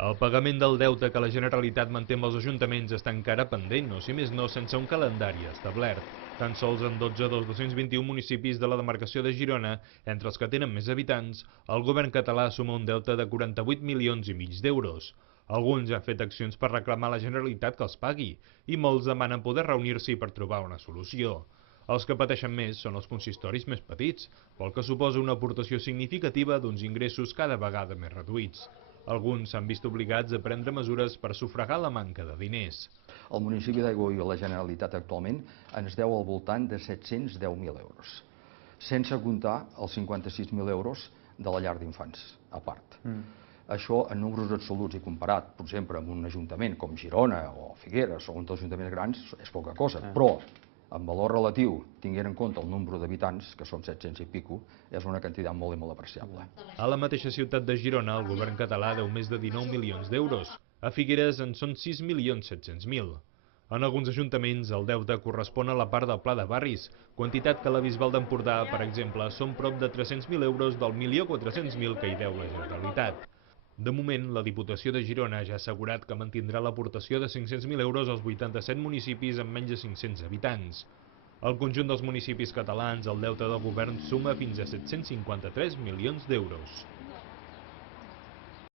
El pagament del deute que la Generalitat manté amb els ajuntaments està encara pendent, o si més no, sense un calendari establert. Tan sols en 12 dels 221 municipis de la demarcació de Girona, entre els que tenen més habitants, el govern català suma un deute de 48 milions i mig d'euros. Alguns han fet accions per reclamar a la Generalitat que els pagui, i molts demanen poder reunir-s'hi per trobar una solució. Els que pateixen més són els consistoris més petits, pel que suposa una aportació significativa d'uns ingressos cada vegada més reduïts. Alguns s'han vist obligats a prendre mesures per sufragar la manca de diners. El municipi d'Aigüe i la Generalitat actualment ens deu al voltant de 710.000 euros, sense comptar els 56.000 euros de la llar d'infants, a part. Això, en números absoluts i comparat, per exemple, amb un ajuntament com Girona o Figueres o un dels ajuntaments grans, és poca cosa, però en valor relatiu, tinguent en compte el nombre d'habitants, que són 700 i pico, és una quantitat molt i molt apreciable. A la mateixa ciutat de Girona, el govern català deu més de 19 milions d'euros. A Figueres en són 6.700.000. En alguns ajuntaments, el deute correspon a la part del Pla de Barris, quantitat que a la Bisbal d'Empordà, per exemple, són prop de 300.000 euros del 1.400.000 que hi deu la Generalitat. De moment, la Diputació de Girona ja ha assegurat que mantindrà l'aportació de 500.000 euros als 87 municipis amb menys de 500 habitants. Al conjunt dels municipis catalans, el deute del govern suma fins a 753 milions d'euros.